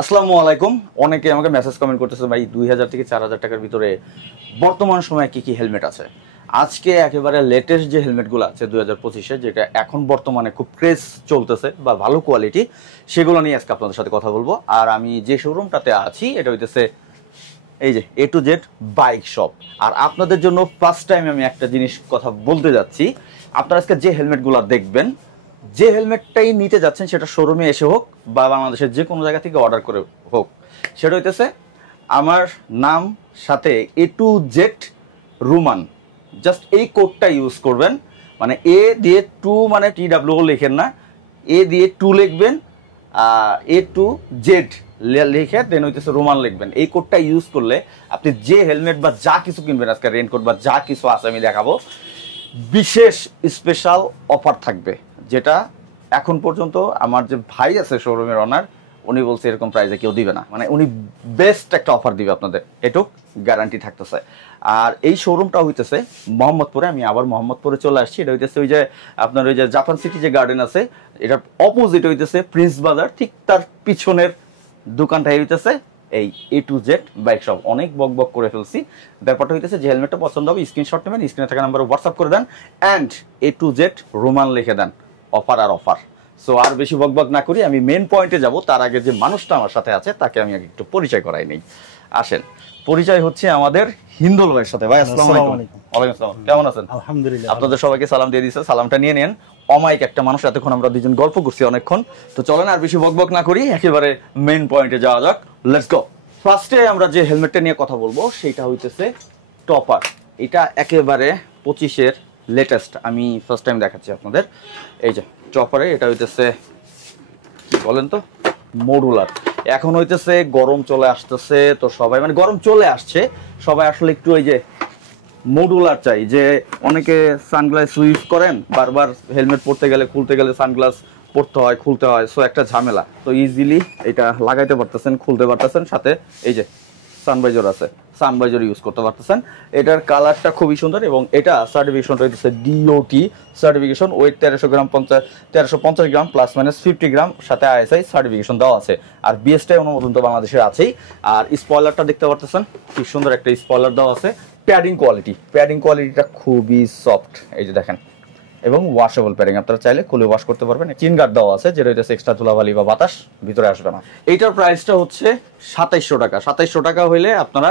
আসসালামু আলাইকুম। অনেকে আমাকে মেসেজ কমেন্ট করতেছে, ভাই 2000 থেকে 4000 টাকার ভিতরে বর্তমান সময়ে কি কি হেলমেট আছে। আজকে একেবারে লেটেস্ট যে হেলমেটগুলো আছে 2025-এ, যেটা এখন বর্তমানে খুব ক্রেজ চলতেছে বা ভালো কোয়ালিটি, সেগুলো নিয়ে আজকে আপনাদের সাথে কথা বলবো। আর আমি যে শোরুমটাতে আছি এটা হইতেছে এই যে A to Z bike shop. আর আপনাদের জন্য ফার্স্ট টাইম আমি একটা জিনিস কথা বলতে যাচ্ছি, আপনারা আজকে যে হেলমেটগুলো দেখবেন, যে হেলমেটটাই নিতে যাচ্ছেন সেটা শোরুমে এসে হোক বা বাংলাদেশের যে কোনো জায়গা থেকে অর্ডার করে হোক, সেটা হইতেছে আমার নাম সাথে A to Z Ruman, just এই কোডটা ইউজ করবেন। মানে এ দিয়ে টু, মানে TWO লিখেন না, এ দিয়ে টু লিখবেন, A to Z লিখে দেন হইতেছে রোমান লিখবেন। এই কোডটা ইউজ করলে আপনি যে হেলমেট বা যা কিছু কিনবেন, আজকে রেইনকোট বা যা কিছু আছে আমি দেখাবো, বিশেষ স্পেশাল অফার থাকবে, যেটা এখন পর্যন্ত আমার যে ভাই আছে শোরুমের অনার, উনি বলছে এরকম প্রাইসে কেউ দিবে না। মানে উনি বেস্ট একটা অফার দিবে আপনাদের, এটুক গ্যারান্টি থাকতেছে। আর এই শোরুমটা হইতেছে মোহাম্মদপুরে। আমি আবার মোহাম্মদপুরে চলে আসছি। এটা হইতেছে ওই যে আপনার ওই যে জাপান সিটি যে গার্ডেন আছে, এটার অপোজিট হইতেছে প্রিন্স বাজার, ঠিক তার পিছনের দোকানটা হইতেছে এই A to Z bike shop. অনেক বক বক করে ফেলছি। ব্যাপারটা হইতেছে যে হেলমেটটা পছন্দ হবে স্ক্রিনশট নেবেন, স্ক্রিনে থাকা নাম্বারে হোয়াটসঅ্যাপ করে দেন and A to Z Roman লিখে দেন। অফার আর অফার। সো আর বেশি বক বক না করি, আমি মেন পয়েন্টে যাব। তার আগে যে মানুষটা আমার সাথে আছে তাকে আমি আগে একটু পরিচয় করাই নেই। আসেন, পরিচয় হচ্ছে আমাদের হিন্দুল ভাইয়ের সাথে। ভাই আসসালামু আলাইকুম। ওয়ালাইকুম আসসালাম, কেমন আছেন? আলহামদুলিল্লাহ। আপনাদের সবাইকে সালাম দিয়ে দিয়েছে, সালামটা নিয়ে নেন। অমাইক একটা মানুষ, এতক্ষণ আমরা দুজন গল্প করছি অনেকক্ষণ। তো চলেন আর বেশি বক বক না করি, একেবারে মেন পয়েন্টে যাওয়া যাক। Let's go. ফার্স্টে আমরা যে হেলমেটটা নিয়ে কথা বলবো সেটা হইতেছে টপার। এটা একেবারে 25-এর লেটেস্ট, আমি ফার্স্ট টাইম দেখাচ্ছি আপনাদের। এই যে টপারে, এটা হইতেছে কি বলেন তো, মডুলার। এখন হইতেছে গরম চলে আসতেছে, তো সবাই মানে গরম চলে আসছে, সবাই আসলে একটু ওই যে মডুলার চাই। যে অনেকে সানগ্লাস ইউজ করেন, বারবার হেলমেট পরতে গেলে খুলতে গেলে সানগ্লাস পরতে হয়, খুলতে হয়, সো একটা ঝামেলা। তো ইজিলি এটা লাগাইতে পারতেছেন, খুলতে পারতেছেন, সাথে এই যে সানভাইজার আছে, সানভাইজার ইউজ করতে পারতেছেন। এটার কালারটা খুবই সুন্দর এবং এটা সার্টিফিকেশনটা হচ্ছে DOT সার্টিফিকেশন। ওয়েট 1300 গ্রাম, 1350 গ্রাম প্লাস মাইনাস 50 গ্রাম, সাথে ISI সার্টিফিকেশন দেওয়া আছে। আর বিএসটাই অনুমোদন তো বাংলাদেশের আছেই। আর স্পয়লারটা দেখতে পারতেছেন, খুব সুন্দর একটা স্পয়লার দেওয়া আছে। প্যাডিং কোয়ালিটিটা খুবই সফট, এই যে দেখেন, এবং ওয়াশেবল প্যাডিং। আপনারা চাইলে খুলে ওয়াশ করতে পারবেন। চিন গার্ড দেওয়া আছে, যেটা হচ্ছে এক্সট্রা ধুলাবালি বা বাতাস ভিতরে আসবে না। এইটার প্রাইসটা হচ্ছে 2700 টাকা। 2700 টাকা হইলে আপনারা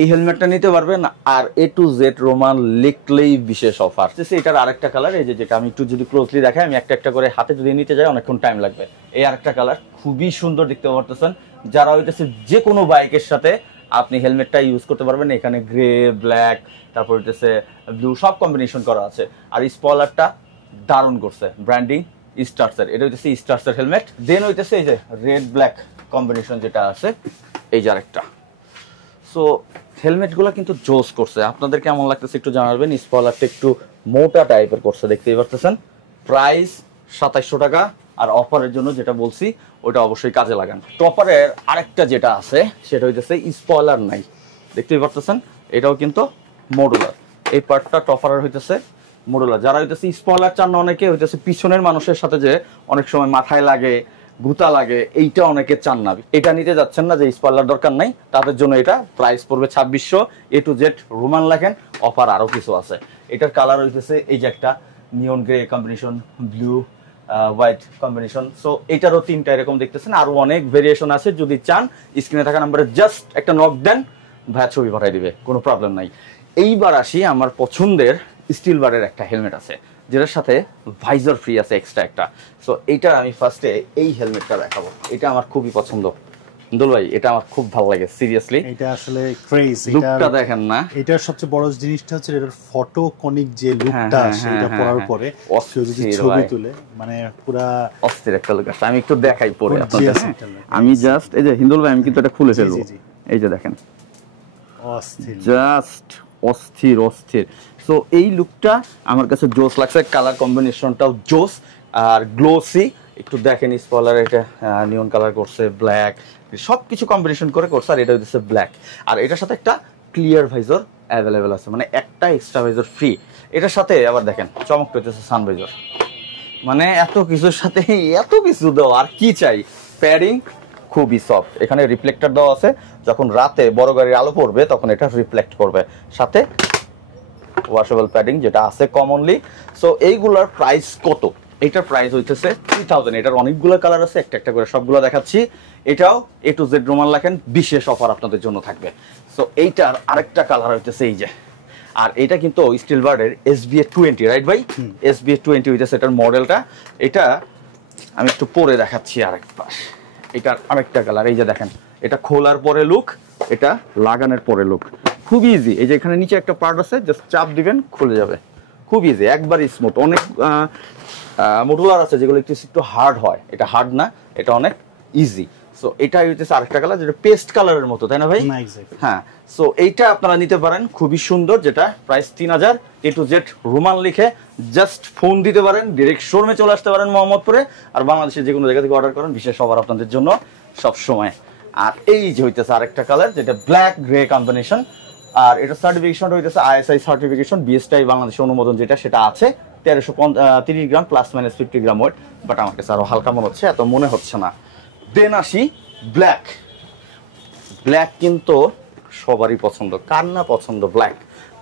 এই হেলমেটটা নিতে পারবেন। আর A to Z রোমান লিখলেই বিশেষ অফার। এটার আরেকটা কালার, এই যে যেটা আমি একটু যদি ক্লোজলি দেখাই, আমি একটা একটা করে হাতে যদি নিতে যাই অনেকক্ষণ টাইম লাগবে। এই আরেকটা কালার খুবই সুন্দর দেখতে পারতেছেন। যারা হইতেছে যে কোনো বাইকের সাথে আপনি হেলমেটটা ইউজ করতে পারবেন। এখানে গ্রে, ব্ল্যাক, তারপর হইতেছে ব্লু, সব কম্বিনেশন করা আছে। আর স্পয়লারটা দারুণ করছে, ব্র্যান্ডিং স্টার্সের। এটা হইতেছে স্টার্সের হেলমেট। দেন হইতেছে এই যে রেড ব্ল্যাক কম্বিনেশন যেটা আছে, এই যে আরেকটা। সো হেলমেটগুলো কিন্তু জোস করছে। আপনাদের কেমন লাগতেছে একটু জানাবেন। স্পয়লারটা একটু মোটা টাইপের করছে, দেখতেই পারতেছেন। প্রাইস 2700 টাকা। আর অফারের জন্য যেটা বলছি ওটা অবশ্যই কাজে লাগান। টপারের আরেকটা যেটা আছে সেটা হইতেছে স্পয়লার নাই, দেখতেই পারতেছেন। এটাও কিন্তু মডুলার। এই পার্টটা টপারের হইতেছে মডুলার। যারা হইতেছে স্পয়লার চান না, অনেকে হইতেছে পিছনের মানুষের সাথে যে অনেক সময় মাথায় লাগে, গুতা লাগে, এইটা অনেকে চান না, এটা নিতে যাচ্ছেন না, যে স্পয়লার দরকার নাই, তাদের জন্য এটা প্রাইস পড়বে 2600। A to Z রোমান লেখেন। অফার আরো কিছু আছে। এটার কালার হইতেছে এই যে একটা neon grey combination, blue, white combination. So এটারও তিনটা এরকম দেখতেছেন। আরো অনেক ভেরিয়েশন আছে, যদি চান স্ক্রিনে থাকা নাম্বারে জাস্ট একটা নক দেন, ভাইয়া ছবি পাঠাই দিবে, কোনো প্রবলেম নাই। এইবার আসি, আমার পছন্দের স্টিল বারের একটা হেলমেট আছে, যেটার সাথে ভাইজার ফ্রি আছে এক্সট্রা একটা। সো এইটা আমি ফার্স্টে এই হেলমেটটা দেখাবো। এটা আমার খুবই পছন্দ দুল ভাই, এটা আমার খুব ভালো লাগে সিরিয়াসলি। এটা আসলে ক্রেজ। লুকটা দেখেন না, এটার সবচেয়ে বড় জিনিসটা হচ্ছে এটার ফটোকনিক যে লুকটা আসে এটা পরার পরে যদি ছবি তুলে, মানে পুরা অস্থির একটা লুক আসে। আমি একটু দেখাই পরে আপনাদের। আমি জাস্ট এই যে হিন্দুল ভাই, আমি কিন্তু এটা খুলে ফেলবো। এই যে দেখেন, অস্থির, জাস্ট অস্থির অস্থির। সো এই লুকটা আমার কাছে জোস লাগছে। কালার কম্বিনেশনটাও জোস আর গ্লোসি। একটু দেখেন স্পয়লার, এটা নিয়ন কালার করছে, ব্ল্যাক, সব কিছু কম্বিনেশন করে করছে। আর এটা হচ্ছে ব্ল্যাক। আর এটার সাথে একটা ক্লিয়ার ভাইজর অ্যাভেলেবেল আছে, মানে একটা এক্সট্রা ভাইজর ফ্রি। এটার সাথে আবার দেখেন চমকটা হচ্ছে সানভাইজর। মানে এত কিছুর সাথে এত কিছু দাও, আর কি চাই। প্যাডিং খুবই সফট। এখানে রিফ্লেক্টর দেওয়া আছে, যখন রাতে বড় গাড়ির আলো পড়বে তখন এটা রিফ্লেক্ট করবে। সাথে ওয়াশেবল প্যাডিং যেটা আছে কমনলি। সো এইগুলার প্রাইস কত? এটার প্রাইস হইতেছে 3000। এটার অনেকগুলো কালার আছে, একটা একটা করে সবগুলো দেখাচ্ছি। এটাও A to Z রোমান লেখেন, বিশেষ অফার আপনাদের জন্য থাকবে। সো এইটার আরেকটা কালার হইতেছে এই যে, আর এটা কিন্তু স্টিল বার্ডের SBA20, রাইট ভাই? SBA20 হইতেছে এটার মডেলটা। এটা আমি একটু পরে দেখাচ্ছি আরেকবার। এটার আরেকটা কালার এই যে দেখেন, এটা খোলার পরে লুক, এটা লাগানোর পরে লুক। খুব ইজি। এই যে এখানে নিচে একটা পার্ট আছে, জাস্ট চাপ দিবেন খুলে যাবে, খুব ইজি, একবার স্মুথ। অনেক মডুলার আছে যেগুলো একটু হার্ড হয়, এটা হার্ড না, এটা অনেক ইজি। সো এটা হইতেছে আরেকটা কালার যেটা পেস্ট কালারের মতো, তাই না ভাই? হ্যাঁ। সো এইটা আপনারা নিতে পারেন, খুবই সুন্দর, যেটা price 3000। A to Z Roman লিখে জাস্ট ফোন দিতে পারেন, ডিরেক্ট শোরুমে চলে আসতে পারেন মোহাম্মদপুরে, আর বাংলাদেশের যে কোনো জায়গা থেকে অর্ডার করেন, বিশেষ অফার আপনাদের জন্য সব সময়। আর এই যে হইতেছে আরেকটা কালার যেটা ব্ল্যাক গ্রে কম্বিনেশন, আর এটা সার্টিফিকেশন হইতেছে ISI সার্টিফিকেশন, BSTI বাংলাদেশের অনুমোদন যেটা সেটা আছে। 1330 gram plus minus 50 gram weight, but আমার কাছে আরো হালকা মনে হচ্ছে, এত মনে হচ্ছে না। দেন আসি ব্ল্যাক। ব্ল্যাক কিন্তু সবারই পছন্দ, কার না পছন্দ ব্ল্যাক?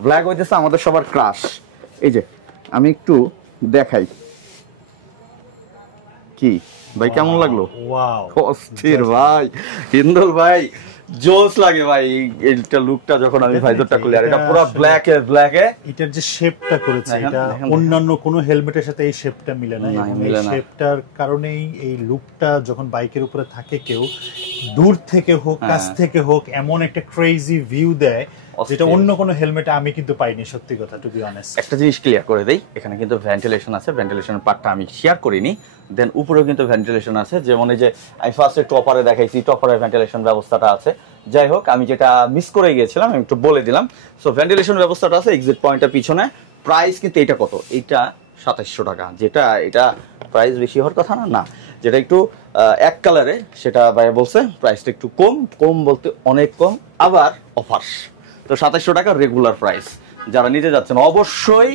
ব্ল্যাক হইতেছে আমাদের সবার ক্রাশ। এই যে আমি একটু দেখাই, কি ভাই কেমন লাগলো? ওয়াও, অস্থির ভাই, হিন্দুল ভাই, জোস লাগে ভাই এইটা লুকটা যখন আমি ভাইজারটা খুলে। আর এটা পুরো ব্ল্যাক এর এটার যে শেপটা করেছে, এটা অন্যান্য কোনো হেলমেটের সাথে এই শেপটা মিলে না, এবং এই শেপটার কারণেই এই লুকটা যখন বাইকের উপরে থাকে, কেউ দূর থেকে হোক কাছ থেকে হোক, এমন একটা ক্রেজি ভিউ দেয় যেটা অন্য কোনো হেলমেটে আমি কিন্তু পাইনি, সত্যি কথা, টু বি অনেস্ট। একটা জিনিস ক্লিয়ার করে দেই, এখানে কিন্তু ভেন্টিলেশন আছে, ভেন্টিলেশনের পার্টটা আমি শেয়ার করিনি। দেন উপরেও কিন্তু ভেন্টিলেশন আছে, যেমন এই যে আমি ফার্স্টে টপারে দেখাইছি, টপারে ভেন্টিলেশন ব্যবস্থাটা আছে। যাই হোক, আমি যেটা মিস করে গিয়েছিলাম আমি একটু বলে দিলাম। সো ভেন্টিলেশন ব্যবস্থাটা আছে এক্সিট পয়েন্টের পিছনে। প্রাইস কিন্তু এটা কত? এইটা 2700 টাকা, যেটা এটা প্রাইস বেশি হওয়ার কথা না, না, যেটা একটু এক কালারে, সেটা ভাই বলছে প্রাইসটা একটু কম, কম বলতে অনেক কম, আবার অফার। তো 2700 টাকা রেগুলার প্রাইস। যারা নিতে যাচ্ছেন অবশ্যই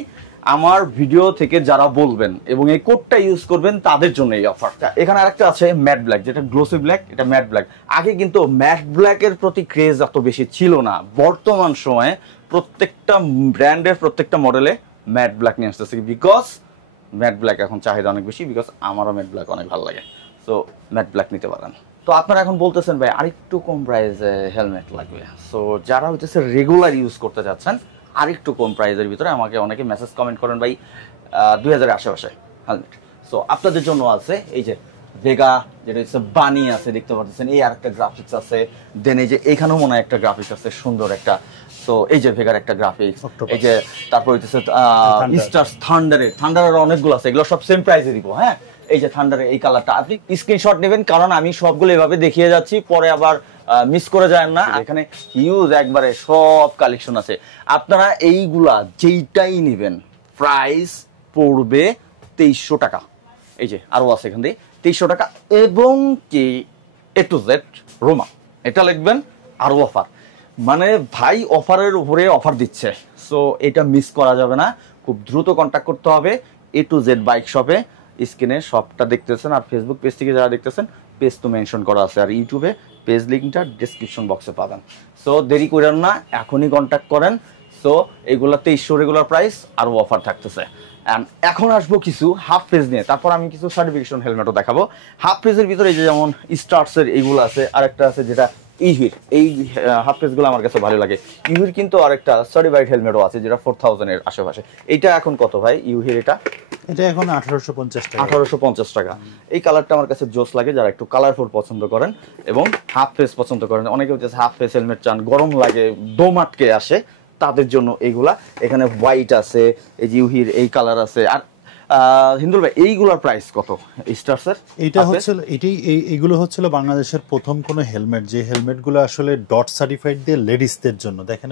আমার ভিডিও থেকে যারা বলবেন এবং এই কোডটা ইউজ করবেন তাদের জন্য এই অফারটা। এখানে আরেকটা আছে ম্যাট ব্ল্যাক, যেটা গ্লোসি ব্ল্যাক, এটা ম্যাট ব্ল্যাক। আগে কিন্তু ম্যাট ব্ল্যাকের প্রতি ক্রেজ এত বেশি ছিল না, বর্তমান সময়ে প্রত্যেকটা ব্র্যান্ডের প্রত্যেকটা মডেলে ম্যাট ব্ল্যাক নিয়ে আসতেছে, বিকজ ম্যাট ব্ল্যাক এখন চাহিদা অনেক বেশি, বিকজ আমারও ম্যাট ব্ল্যাক অনেক ভালো লাগে। সো ম্যাট ব্ল্যাক নিতে পারেন। তো আপনারা এখন বলতেছেন ভাই আরেকটু কম প্রাইসে হেলমেট লাগবে। সো যারা হইতেছে রেগুলার ইউজ করতে যাচ্ছেন আরেকটু কম প্রাইসের ভিতরে, আমাকে অনেকে মেসেজ কমেন্ট করেন ভাই 2000 আশেপাশে হেলমেট। সো আপনাদের জন্য আছে এই যে ভেগা, যেটা হচ্ছে বানি আছে, দেখতে পাচ্ছেন, এই আরেকটা গ্রাফিক্স আছে। দেন এই যে এখানেও মনে হয় একটা গ্রাফিক্স আছে সুন্দর একটা। সো এই যে ভেগার একটা গ্রাফিক্স, এই যে তারপর হইতেছে স্টার্স থান্ডারের অনেকগুলো আছে, এগুলো সব সেম প্রাইসে দিব। হ্যাঁ, এই যে থান্ডারের এই কালারটা আপনি স্ক্রিনশট নেবেন, কারণ আমি সবগুলো এভাবে দেখিয়ে যাচ্ছি, পরে আবার মিস করে যায় না। এখানে হিউজ একবারে সব কালেকশন আছে। আপনারা এইগুলা যেইটাই নেবেন প্রাইস পড়বে 2300 টাকা। এই যে আরো আছে এখান থেকে 2300 টাকা, এবং কি A to Z রোমা, এটা লিখবেন, আরো অফার। মানে ভাই অফারের উপরে অফার দিচ্ছে। সো এটা মিস করা যাবে না, খুব দ্রুত কন্ট্যাক্ট করতে হবে A to Z বাইক শপে। স্ক্রিনে শপটা দেখতেছেন, আর ফেসবুক পেজ থেকে যারা দেখতেছেন পেজ তো মেনশন করা আছে, আর ইউটিউবে পেজ লিঙ্কটা ডেসক্রিপশন বক্সে পাবেন। সো দেরি করেন না, এখনই কন্ট্যাক্ট করেন। সো এগুলো 2300 রেগুলার প্রাইস, আরও অফার থাকতেছে। এখন আসবো কিছু হাফ পেজ নিয়ে, তারপর আমি কিছু সার্টিফিকেশন হেলমেটও দেখাবো। হাফ পেজের ভিতরে যে যেমন স্টার্টসের এইগুলো আছে, আরেকটা আছে যেটা ইউহির, এই হাফ পেজগুলো আমার কাছে ভালো লাগে। ইউহির কিন্তু আরেকটা সার্টিফাইড হেলমেটও আছে যেটা 4000 এর আশেপাশে। এইটা এখন কত ভাই ইউহির? এটা এখন 1850 টাকা। 1850 টাকা। এই কালারটা আমার কাছে জোস লাগে, যারা একটু কালারফুল পছন্দ করেন এবং হাফ ফেস পছন্দ করেন। অনেকে হচ্ছে হাফ ফেস হেলমেট চান, গরম লাগে, দম আটকে আসে, তাদের জন্য এইগুলা। এখানে হোয়াইট আছে, এই যে ইউহির এই কালার আছে। আর হিন্দুল ভাই এইগুলোর প্রাইস কত স্টার্সের? এটা হচ্ছে এইগুলো হচ্ছিল বাংলাদেশের প্রথম কোন হেলমেট, যে হেলমেটগুলো আসলে ডট সার্টিফাইড দিয়ে লেডিসদের জন্য। দেখেন,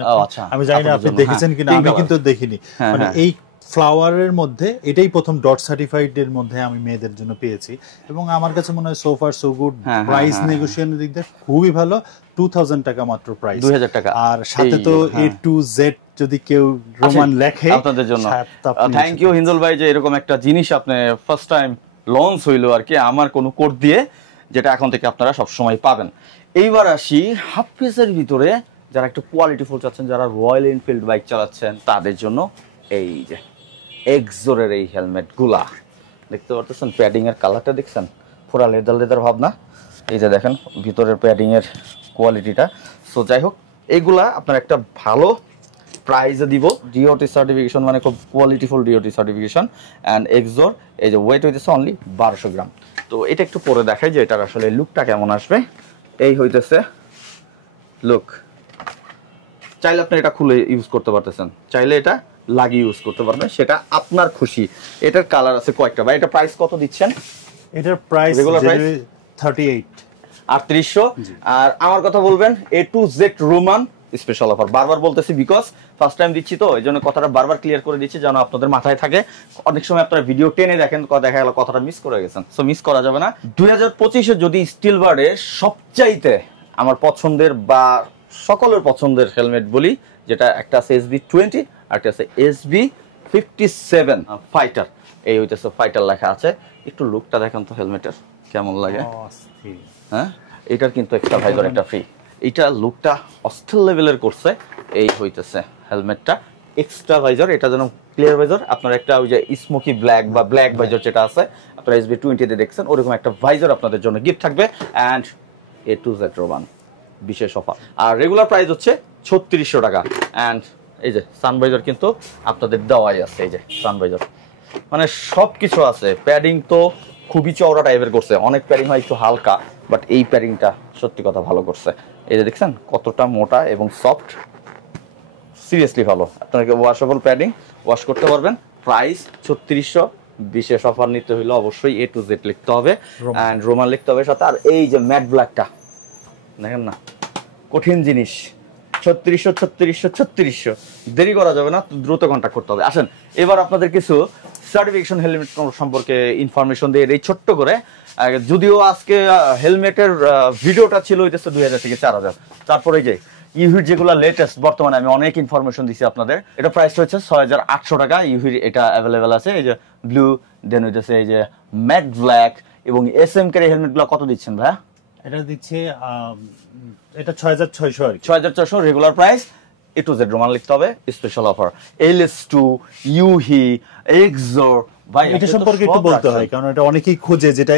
আমি জানি না আপনি দেখেছেন কিনা, আমি কিন্তু দেখিনি। মানে এই ফ্লাওয়ারের মধ্যে এটাই প্রথম ডট সার্টিফাইড এর মধ্যে আমি মেয়েদের জন্য পেয়েছি, এবং আমার কাছে মনে হয় so far so good. Price নেগোশিয়েশনের দিক দিয়ে খুবই ভালো। 2000 টাকা মাত্র প্রাইস, 2000 টাকা। আর সাথে তো A to Z যদি কেউ রোমান লেখে আপনাদের জন্য। থ্যাংক ইউ হিন্দুল ভাই যে এরকম একটা জিনিস আপনি ফার্স্ট টাইম লঞ্চ হইলো আর কি আমার কোনো কোড দিয়ে। যেটা এখন থেকে আপনারা সবসময় পাবেন। এইবার আসি হাফ পিসের ভিতরে যারা একটু কোয়ালিটিফুল চাচ্ছেন, যারা রয়্যাল এনফিল্ড বাইক চালাচ্ছেন তাদের জন্য এই যে এক্সোরের এই হেলমেটগুলা দেখতে পারতেছেন। প্যাডিং এর কালারটা দেখছেন, পুরা লেদার লেদার ভাব না? এই যে দেখেন ভিতরের প্যাডিং এর কোয়ালিটিটা। সো যাই হোক, এইগুলা আপনার একটা ভালো প্রাইজে দিব। ডিওটি সার্টিফিকেশন মানে খুব কোয়ালিটিফুল ডিওটি সার্টিফিকেশন। অ্যান্ড এক্সোর এই যে ওয়েট হইতেছে অনলি 1200 গ্রাম। তো এটা একটু পরে দেখাই যে এটার আসলে লুকটা কেমন আসবে। এই হইতেছে লুক। চাইলে আপনি এটা খুলে ইউজ করতে পারতেছেন, চাইলে এটা লাগিয়ে ইউজ করতে পারবেন, সেটা আপনার খুশি। এটার কালার আছে কয়েকটা। ভাই এটা প্রাইস কত দিচ্ছেন? এটার প্রাইস 3800। আর আমার কথা বলবেন A to Z Roman special offer. বারবার বলতেছি বিকজ ফার্স্ট টাইম দিচ্ছি, তো এই জন্য কথাটা বারবার ক্লিয়ার করে দিচ্ছি যেন আপনাদের মাথায় থাকে। অনেক সময় আপনারা ভিডিও টেনে দেখেন, দেখা গেল কথাটা মিস করে গেছেন। সো মিস করা যাবে না। 2025-এ যদি স্টিল বার্ডের সবচাইতে আমার পছন্দের বা সকলের পছন্দের হেলমেট বলি, যেটা একটা আছে SB20 আর একটা আছে SB57 ফাইটার। এই হইতেছে ফাইটার লেখা আছে। একটু লুকটা দেখেন তো হেলমেটের কেমন লাগে। হ্যাঁ, এটার কিন্তু একটা ভাইজার একটা ফ্রি। এটা লুকটা অস্থির লেভেলের করছে। এই হইতেছে হেলমেটটা এক্সট্রা ভাইজার, এটা যেন ক্লিয়ার ভাইজার। আপনার একটা ওই যে স্মোকি ব্ল্যাক বা ব্ল্যাক ভাইজার যেটা আছে আপনারা SB20-তে দেখছেন, ওরকম একটা ভাইজার আপনাদের জন্য গিফট থাকবে। And A to Z Roman বিশেষ অফার। আর রেগুলার প্রাইস হচ্ছে 3600 টাকা। অ্যান্ড এই যে সানভাইজার কিন্তু আপনাদের দেওয়াই আছে। এই যে সানভাইজার মানে সব কিছু আছে। প্যাডিং তো খুবই চওড়া টাইপের করছে, অনেক প্যাডিং হয় একটু হালকা, বাট এই প্যাডিংটা সত্যি কথা ভালো করছে। এই যে দেখছেন কতটা মোটা এবং সফট, সিরিয়াসলি ভালো। আপনাকে ওয়াশেবল প্যাডিং, ওয়াশ করতে পারবেন। প্রাইস 3600। বিশেষ অফার নিতে হইলে অবশ্যই A to Z লিখতে হবে অ্যান্ড রোমান লিখতে হবে সাথে। আর এই যে ম্যাট ব্ল্যাকটা দেখেন না, কঠিন জিনিস। 3600 দেরি করা যাবে না, দ্রুত কন্ট্যাক্ট করতে হবে। আসেন এবার আপনাদের কিছু সার্টিফিকেশন হেলমেট সম্পর্কে ইনফরমেশন দিয়ে এই ছোট্ট করে। যদিও আজকে হেলমেটের ভিডিওটা ছিল হইতেছে 2000 থেকে 4000। তারপরে যে ইউহির যেগুলো লেটেস্ট বর্তমানে আমি অনেক ইনফরমেশন দিছি আপনাদের। এটা প্রাইসটা হচ্ছে 6800 টাকা। ইউহির এটা অ্যাভেলেবেল আছে। এই যে ব্লু, দেন হইতেছে এই যে ম্যাট ব্ল্যাক এবং SMK এর হেলমেটগুলো কত দিচ্ছেন ভাইয়া? এটা দিচ্ছে এটা 6600 আর 6600 regular price. A to Z Roman লিখতে হবে, স্পেশাল অফার। LS2, ইউহি, XOR. ভাই এটা সম্পর্কে একটু বলতে হয়, কারণ এটা অনেকেই খোঁজে, যেটা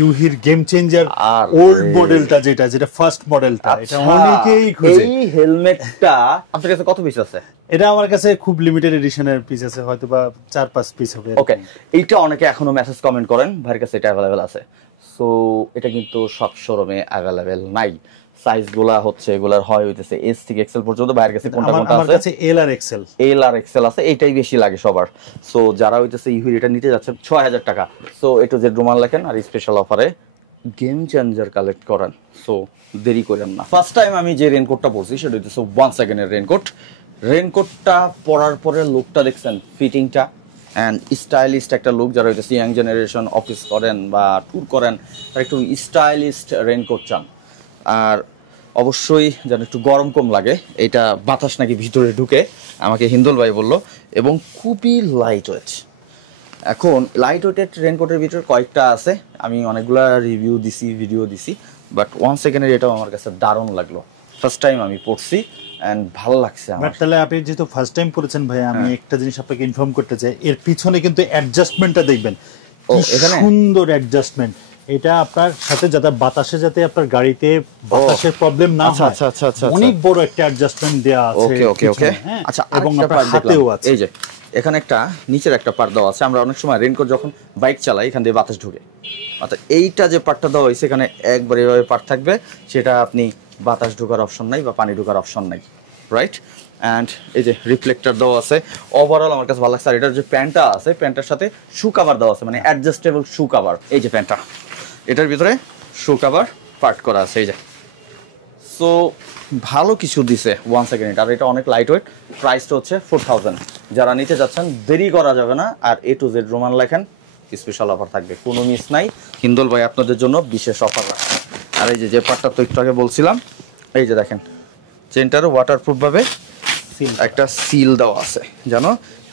ইউহির গেম চেঞ্জার ওল্ড মডেলটা, যেটা ফার্স্ট মডেলটা, এটা অনেকেই খোঁজে। এই হেলমেটটা আপনার কাছে কত পিস আছে? এটা আমার কাছে খুব লিমিটেড এডিশনের পিস আছে, হয়তো বা 4-5 পিস হবে। ওকে, এইটা অনেকে এখনো মেসেজ কমেন্ট করেন ভাইয়ের কাছে এটা অ্যাভেলেবেল আছে। সো এটা কিন্তু সব শোরুমে অ্যাভেলেবেল নাই। সাইজগুলা হচ্ছে এগুলার হয় হইতেছে S থেকে XL পর্যন্ত। বাইরের কাছে কোনটা কোনটা আছে? আমার কাছে L আর XL। L আর XL আছে, এইটাই বেশি লাগে সবার। সো যারা হইতেছে ইউহি এটা নিতে যাচ্ছেন 6000 টাকা। So A to Z Roman লেখেন আর স্পেশাল অফারে গেম চেঞ্জার কালেক্ট করেন। সো দেরি করেন না। ফার্স্ট টাইম আমি যে রেইনকোটটা পরছি সেটা হইতেছে 1 সেকেন্ডের রেইনকোট। রেইনকোটটা পরার পরে লুকটা দেখছেন, ফিটিংটা অ্যান্ড স্টাইলিস্ট একটা লুক। যারা হইতেছে ইয়াং জেনারেশন, অফিস করেন বা ট্যুর করেন, তারা একটু স্টাইলিস্ট রেইনকোট চান। আর অবশ্যই যেন একটু গরম কম লাগে, এটা বাতাস নাকি ভিতরে ঢুকে, আমাকে হিন্দুল ভাই বলল। এবং খুবই লাইট ওয়েট। এখন লাইট ওয়েটেড রেইনকোটের ভিতরে কয়েকটা আছে, আমি অনেকগুলা রিভিউ দিছি, ভিডিও দিছি, বাট 1 সেকেন্ডের এটাও আমার কাছে দারুণ লাগলো। ফার্স্ট টাইম আমি পড়ছি এন্ড ভালো লাগছে আমার। তাহলে আপনি যেহেতু ফার্স্ট টাইম পড়েছেন ভাই, আমি একটা জিনিস আপনাকে ইনফর্ম করতে চাই, এর পিছনে কিন্তু অ্যাডজাস্টমেন্টটা দেখবেন, এখানে সুন্দর অ্যাডজাস্টমেন্ট। এটা আপনার সাথে যাতে বাতাসে, যাতে আপনার গাড়িতে বাতাসের প্রবলেম না হয়, অনেক বড় একটা অ্যাডজাস্টমেন্ট দেয়া আছে। ওকে ওকে ওকে। আচ্ছা, এবং আপনার হাতেও আছে। এই যে এখানে একটা নিচের একটা পার্ট দেওয়া আছে। আমরা অনেক সময় রেইনকোট যখন বাইক চালাই, এখান দিয়ে বাতাস ঢুকে। অর্থাৎ এইটা যে পার্টটা দেওয়া হয়েছে, এখানে একবার এইভাবে পার্ট থাকবে, সেটা আপনি বাতাস ঢোকার অপশন নাই বা পানি ঢোকার অপশন নাই, রাইট? অ্যান্ড এই যে রিফ্লেক্টর দেওয়া আছে। ওভারঅল আমার কাছে ভালো লাগছে। আর এটার যে প্যান্টটা আছে, প্যান্টের সাথে শু কাভার দেওয়া আছে, মানে অ্যাডজাস্টেবল শু কাভার। এই যে প্যান্টটা, এটার ভিতরে শু কাভার পার্ট করা আছে। এই যে সো ভালো কিছু দিছে 1 সেকেন্ড। আর এটা অনেক লাইট ওয়েট। প্রাইসটা হচ্ছে 4000। যারা নিতে যাচ্ছেন দেরি করা যাবে না। আর A to Z রোমান লেখেন, স্পেশাল অফার থাকবে, কোনো মিস নাই। হিন্দুল ভাই আপনাদের জন্য বিশেষ অফার রাখছে। আর এই যে পার্টটা তো একটু আগে বলছিলাম, এই যে দেখেন চেনটার ওয়াটারপ্রুফ ভাবে একটা সিল দেওয়া আছে, যেন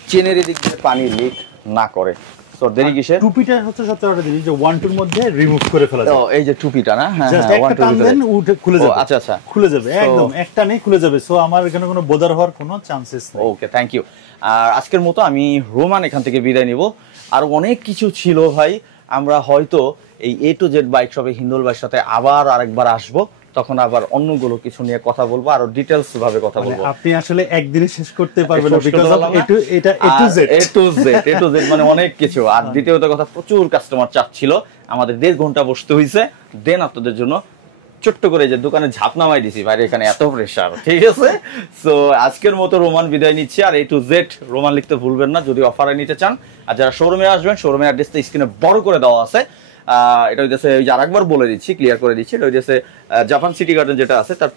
চেনের এদিক দিয়ে পানি লিক না করে। সো দেরি কিসের? টুপিটা হচ্ছে সবচেয়ে বড় জিনিস যে 1-2 এর মধ্যে রিমুভ করে ফেলা যায়। এই যে টুপিটা না, হ্যাঁ জাস্ট হ্যাঁ, একটা টান দেন উঠে খুলে যাবে। আচ্ছা আচ্ছা, খুলে যাবে একদম, একটা নেই খুলে যাবে। সো আমার এখানে কোনো বোদার হওয়ার কোনো চান্সেস নেই। ওকে, থ্যাংক ইউ। আর আজকের মতো আমি রোমান এখান থেকে বিদায় নিব। আর অনেক কিছু ছিল ভাই, আমরা হয়তো এই A to Z বাইক শপে হিন্দুল ভাইয়ের সাথে আবার আরেকবার আসবো, তখন আবার অন্যগুলো কিছু নিয়ে কথা বলবো, আরো ডিটেইলস ভাবে কথা বলবো। আপনি আসলে একদিনে শেষ করতে পারবেন না, বিকজ অফ এটা A to Z মানে অনেক কিছু। আর দ্বিতীয়ত কথা, প্রচুর কাস্টমার চাচ্ছিল, আমাদের 1.5 ঘন্টা বসতে হইছে, দেন আপনাদের জন্য ছোট্ট করে যে দোকানে ঝাঁপ নামাই দিছি বাইরে, এখানে এত প্রেসার, ঠিক আছে। সো আজকের মতো রোমান বিদায় নিচ্ছি। আর A to Z রোমান লিখতে ভুলবেন না যদি অফারে নিতে চান। আর যারা শোরুমে আসবেন, শোরুমের অ্যাড্রেসটা স্ক্রিনে বড় করে দেওয়া আছে। এটা হইতেছে, ওই যে আরেকবার বলে দিচ্ছি, ক্লিয়ার করে দিচ্ছি, এটা হইতেছে জাপান সিটি গার্ডেন যেটা আছে তার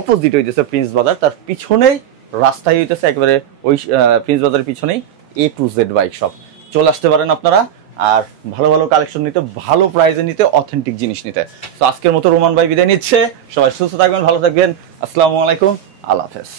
অপোজিট হইতেছে প্রিন্স বাজার, তার পিছনেই রাস্তায় হইতেছে একেবারে ওই প্রিন্স বাজারের পিছনেই A to Z bike shop. চলে আসতে পারেন আপনারা, আর ভালো ভালো কালেকশন নিতে, ভালো প্রাইজে নিতে, অথেন্টিক জিনিস নিতে। তো আজকের মতো রোমান ভাই বিদায় নিচ্ছে। সবাই সুস্থ থাকবেন, ভালো থাকবেন। আসসালামু আলাইকুম, আল্লাহ হাফেজ।